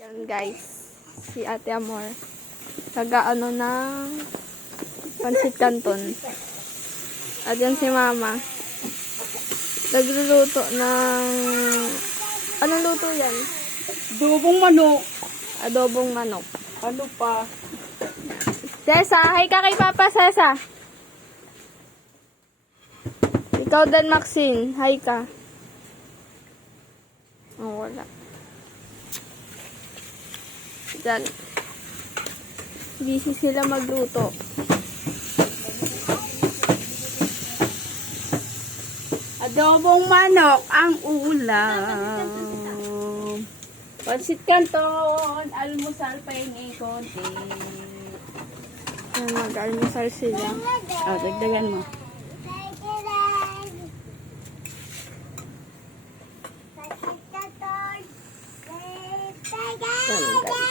Yan guys, si Ate Amor. Nag-ano ng pansit canton. At yan si Mama. Nagluluto ng... Anong luto yan? Adobong manok. Adobong manok. Ano pa? Sesa, hi ka kay Papa, Sesa. Ikaw din, Maxine. Hi ka. Oh, wala. Diyan. Busy sila magluto. Adobong manok ang ulam. Pansit canton, almusal pa yung konti. Mag-almusal sila. Dagdagan mo. Yan, guys.